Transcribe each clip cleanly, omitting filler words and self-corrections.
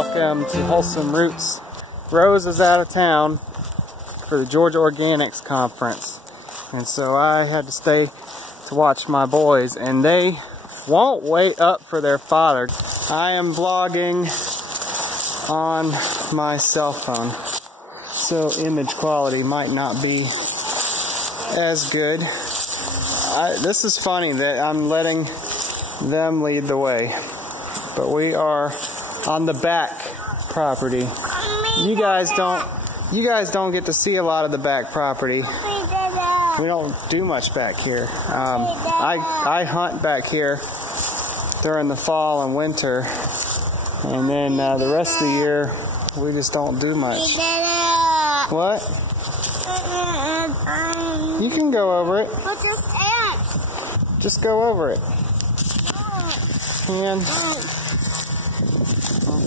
welcome to Wholesome Roots. Rhodes is out of town for the Georgia Organics Conference, and so I had to stay to watch my boys, and they won't wait up for their fodder. I am vlogging on my cell phone, so image quality might not be as good. This is funny that I'm letting them lead the way, but we are on the back property. You guys don't get to see a lot of the back property. We don't do much back here. I hunt back here during the fall and winter, and then the rest of the year we just don't do much. What? You can go over it. Just go over it. And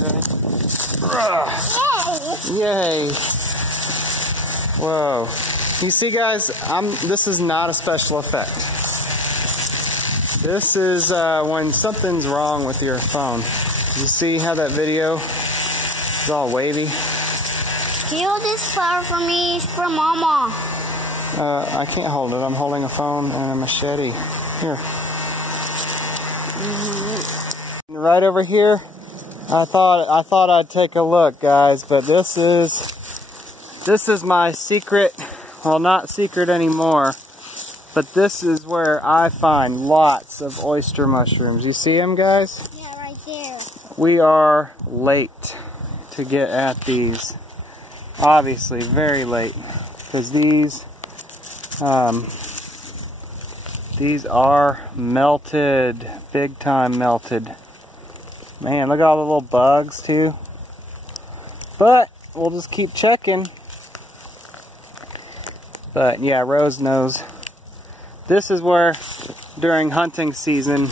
okay. Yay! Whoa! You see, guys, this is not a special effect. This is when something's wrong with your phone. You see how that video is all wavy? Can you hold this flower for me? It's for Mama. I can't hold it. I'm holding a phone and a machete. Here. Right over here. I thought I'd take a look, guys, but this is my secret. Well, not secret anymore, but this is where I find lots of oyster mushrooms. You see them, guys? Yeah, right there. We are late to get at these. Obviously, very late, because these are melted, big time melted. Man, look at all the little bugs too. But we'll just keep checking. But yeah, Rose knows. This is where during hunting season,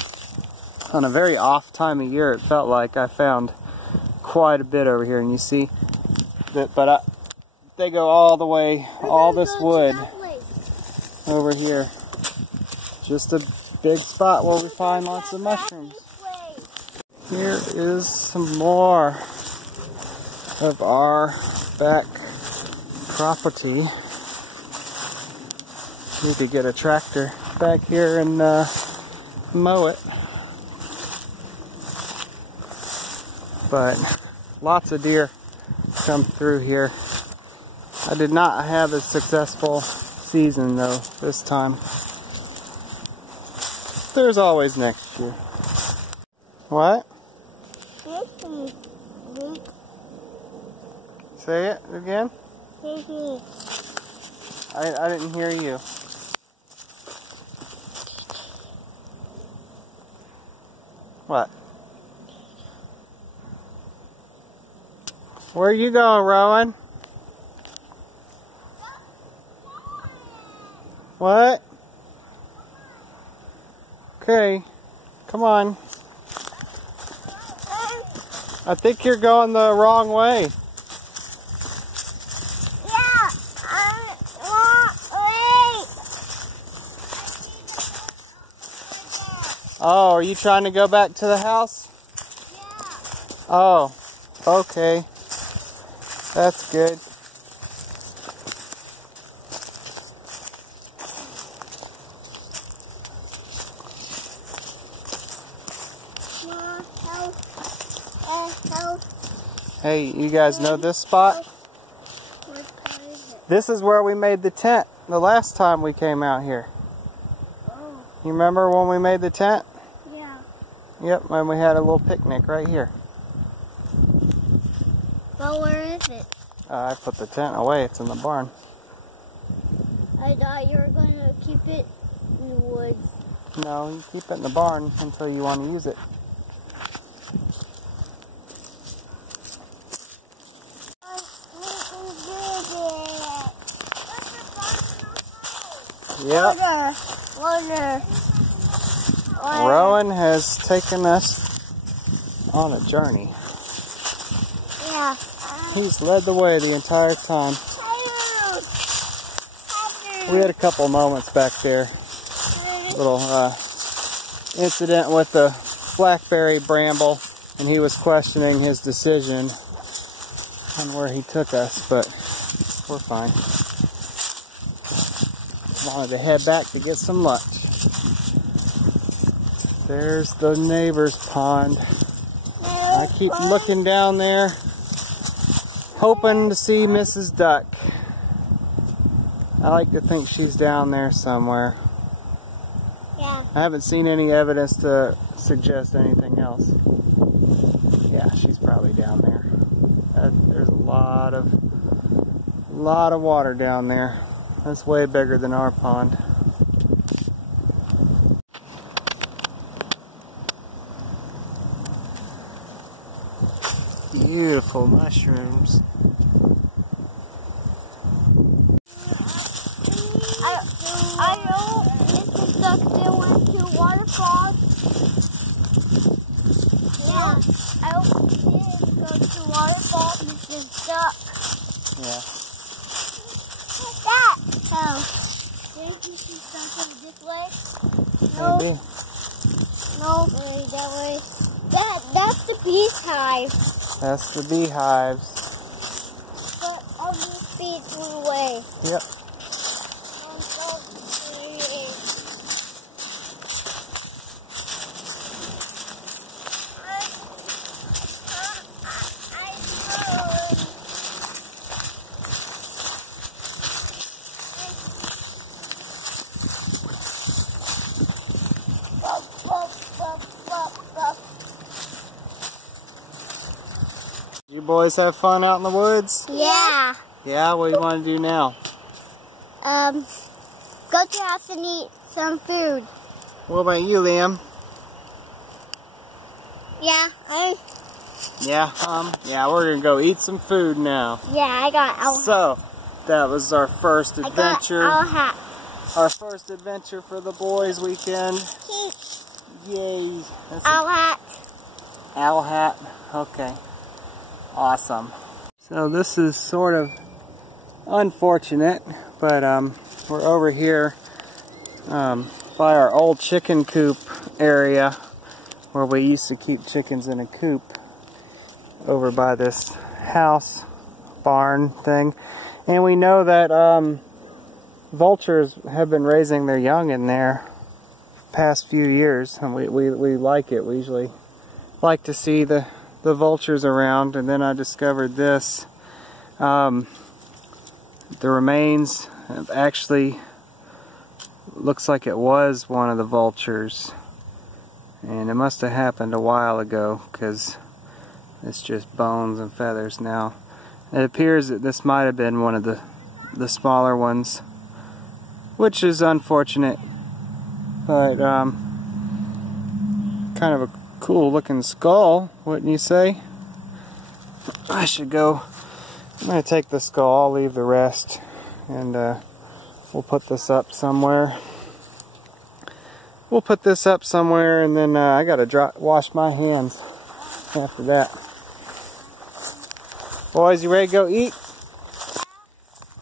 on a very off time of year, it felt like I found quite a bit over here. And you see that, but they go all the way, all this wood over here. Just a big spot where we find lots of mushrooms. Here is some more of our back property. Need to get a tractor back here and mow it. But lots of deer come through here. I did not have a successful season though this time. There's always next year. What? Say it again? I didn't hear you. What? Where are you going, Rowan? What? Okay, come on. I think you're going the wrong way. Yeah, wait. Oh, are you trying to go back to the house? Yeah. Oh, okay. That's good. Hey, you guys know this spot? This is where we made the tent the last time we came out here. Oh. You remember when we made the tent? Yeah. Yep, and we had a little picnic right here. Well, where is it? I put the tent away. It's in the barn. I thought you were going to keep it in the woods. No, you keep it in the barn until you want to use it. Yep. Water. Rowan has taken us on a journey. Yeah. He's led the way the entire time. We had a couple moments back there. Little incident with the blackberry bramble and he was questioning his decision on where he took us, but we're fine. Wanted to head back to get some lunch. There's the neighbor's pond. I keep looking down there, hoping to see Mrs. Duck. I like to think she's down there somewhere. Yeah. I haven't seen any evidence to suggest anything else. Yeah, she's probably down there. There's a lot of water down there. That's way bigger than our pond. Beautiful mushrooms. I know Mrs. Duck still went to waterfalls. Yeah, I hope she did go to waterfalls, Mrs. Duck. Yeah. What's that? Oh. Did Mrs. Duck go this way? No. Maybe. No, that way. That's the beehive. That's the beehives. But all these bees flew away. Yep. I'm so serious. You boys have fun out in the woods? Yeah. Yeah, what do you want to do now? Go to the house and eat some food. What about you, Liam? Yeah, Yeah, we're gonna go eat some food now. I got owl. So, that was our first adventure. I got owl hat. Our first adventure for the boys' weekend. Yay! That's Owl hat. Owl hat. Okay. Awesome. So this is sort of unfortunate, but we're over here by our old chicken coop area where we used to keep chickens in a coop, over by this house barn thing, and we know that vultures have been raising their young in there past few years, and we like it. We usually like to see the vultures around, and then I discovered this. The remains actually looks like it was one of the vultures, and it must have happened a while ago because it's just bones and feathers now. It appears that this might have been one of the smaller ones, which is unfortunate, but kind of a cool looking skull, wouldn't you say? I should go. I'm going to take the skull, I'll leave the rest, and we'll put this up somewhere. We'll put this up somewhere, and then I got to wash my hands after that. Boys, you ready to go eat?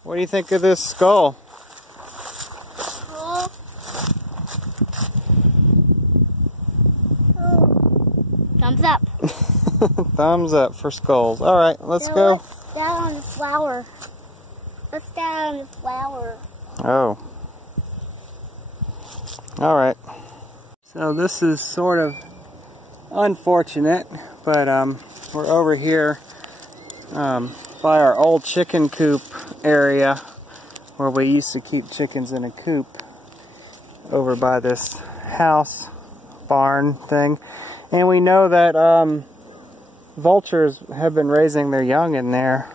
What do you think of this skull? Thumbs up. Thumbs up for skulls. Alright, let's go. What's that on the flower? What's that on the flower? Oh. Alright. So this is sort of unfortunate, but we're over here by our old chicken coop area where we used to keep chickens in a coop, over by this house barn thing. And we know that vultures have been raising their young in there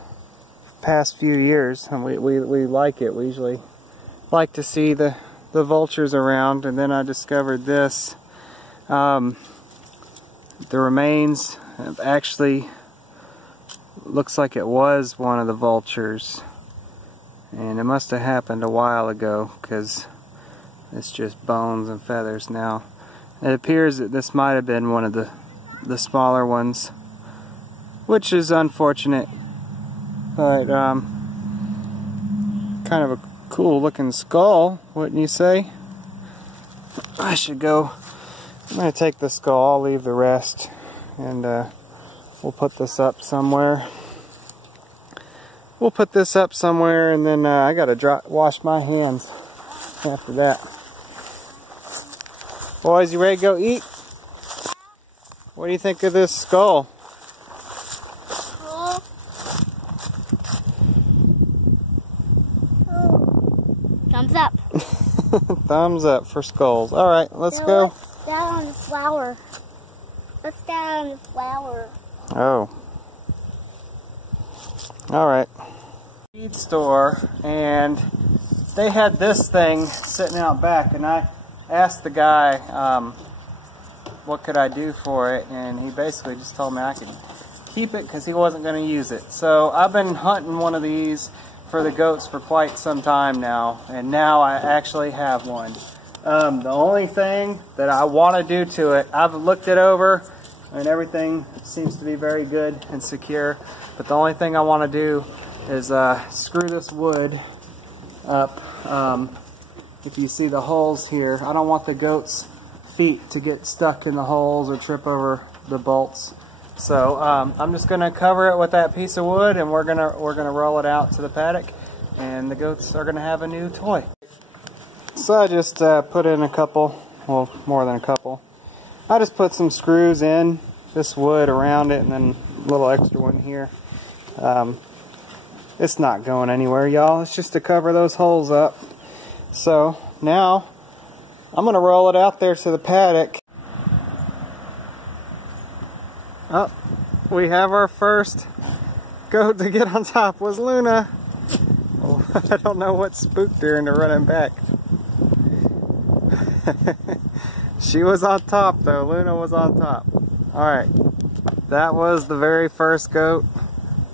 past few years, and we like it. We usually like to see the vultures around, and then I discovered this. The remains actually looks like it was one of the vultures, and it must have happened a while ago because it's just bones and feathers now. It appears that this might have been one of the smaller ones, which is unfortunate, but kind of a cool looking skull, wouldn't you say? I should go. I'm going to take the skull, I'll leave the rest, and we'll put this up somewhere. We'll put this up somewhere, and then I gotta wash my hands after that. Boys, you ready to go eat? What do you think of this skull? Cool. Thumbs up. Thumbs up for skulls. All right, let's go. Let's down on the flower. Let's down on the flower. Oh. All right. Feed store, and they had this thing sitting out back, and I asked the guy what could I do for it, and he basically just told me I could keep it because he wasn't going to use it. So I've been hunting one of these for the goats for quite some time now, and now I actually have one. The only thing that I want to do to it, I've looked it over and everything seems to be very good and secure, but the only thing I want to do is screw this wood up. If you see the holes here, I don't want the goats' feet to get stuck in the holes or trip over the bolts. So I'm just gonna cover it with that piece of wood, and we're gonna roll it out to the paddock, and the goats are gonna have a new toy. So I just put in a couple, well, more than a couple. I just put some screws in this wood around it, and then a little extra one here. It's not going anywhere, y'all. It's just to cover those holes up. So now I'm gonna roll it out there to the paddock. Oh, we have our first goat to get on top. Was Luna. Oh, I don't know what spooked her into running back. She was on top though. Luna was on top. Alright, that was the very first goat.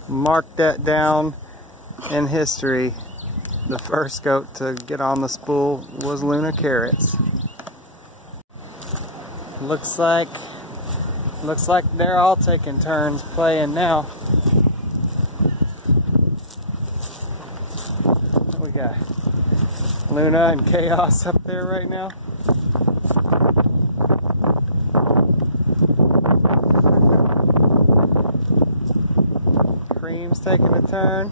Mark that down in history. The first goat to get on the spool was Luna Carrots. Looks like they're all taking turns playing now. We got Luna and Chaos up there right now. Cream's taking a turn.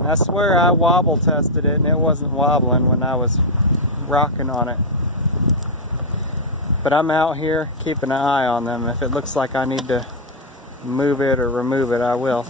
I swear I wobble tested it and it wasn't wobbling when I was rocking on it. But I'm out here keeping an eye on them. If it looks like I need to move it or remove it, I will.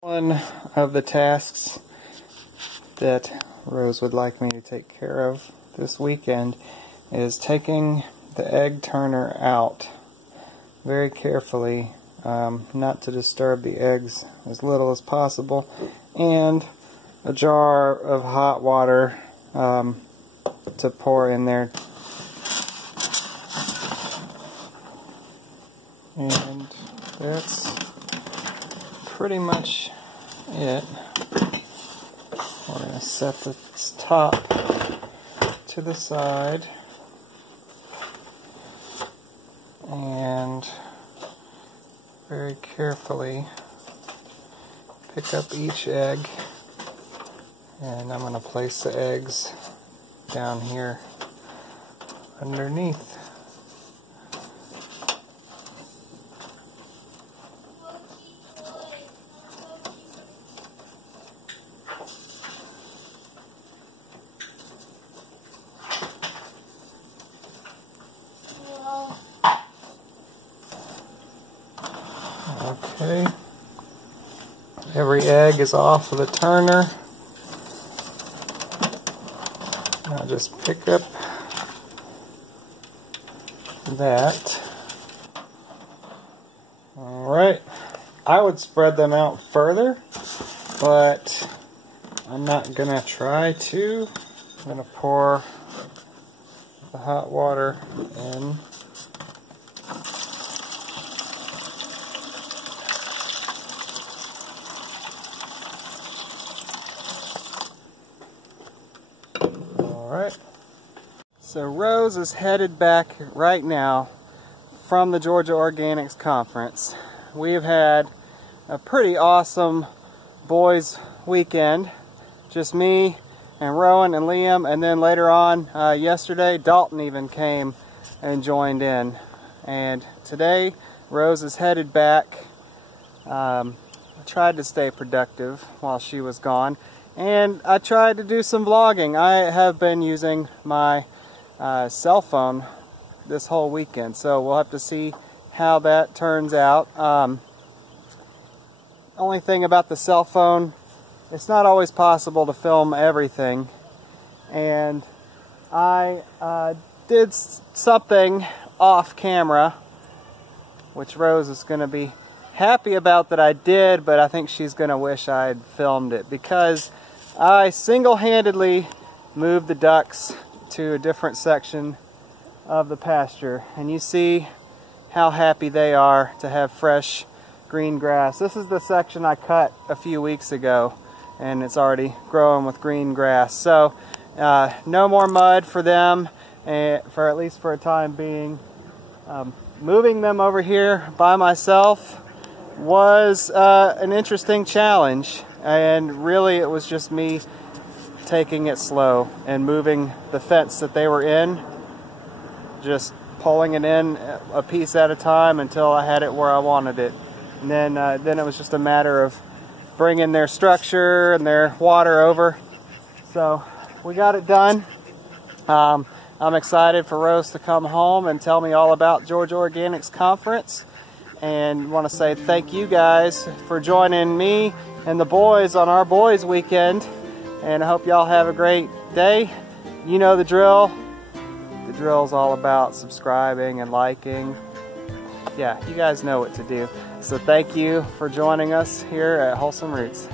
One of the tasks that Rose would like me to take care of this weekend is taking the egg turner out very carefully, not to disturb the eggs as little as possible, and a jar of hot water to pour in there. And that's pretty much it. We're going to set the top to the side and very carefully pick up each egg, and I'm going to place the eggs down here underneath. Okay. Every egg is off of the turner. I'll just pick up that. Alright. I would spread them out further, but I'm not gonna try to. I'm gonna pour the hot water in. Alright. So Rose is headed back right now from the Georgia Organics Conference. We've had a pretty awesome boys weekend. Just me and Rowan and Liam, and then later on yesterday Dalton even came and joined in. And today Rose is headed back. I tried to stay productive while she was gone, and I tried to do some vlogging. I have been using my cell phone this whole weekend, so we'll have to see how that turns out. Only thing about the cell phone, it's not always possible to film everything, and I did something off camera, which Rose is going to be happy about that I did, but I think she's going to wish I had filmed it, because I single-handedly moved the ducks to a different section of the pasture, and you see how happy they are to have fresh green grass. This is the section I cut a few weeks ago, and it's already growing with green grass. So no more mud for them, for at least for a time being. Moving them over here by myself was an interesting challenge, and really it was just me taking it slow and moving the fence that they were in, just pulling it in a piece at a time until I had it where I wanted it. And then it was just a matter of bringing their structure and their water over. So we got it done. I'm excited for Rose to come home and tell me all about Georgia Organics Conference, and want to say thank you guys for joining me and the boys on our boys weekend, and I hope y'all have a great day. You know the drill. The drill's all about subscribing and liking. Yeah, you guys know what to do. So thank you for joining us here at Wholesome Roots.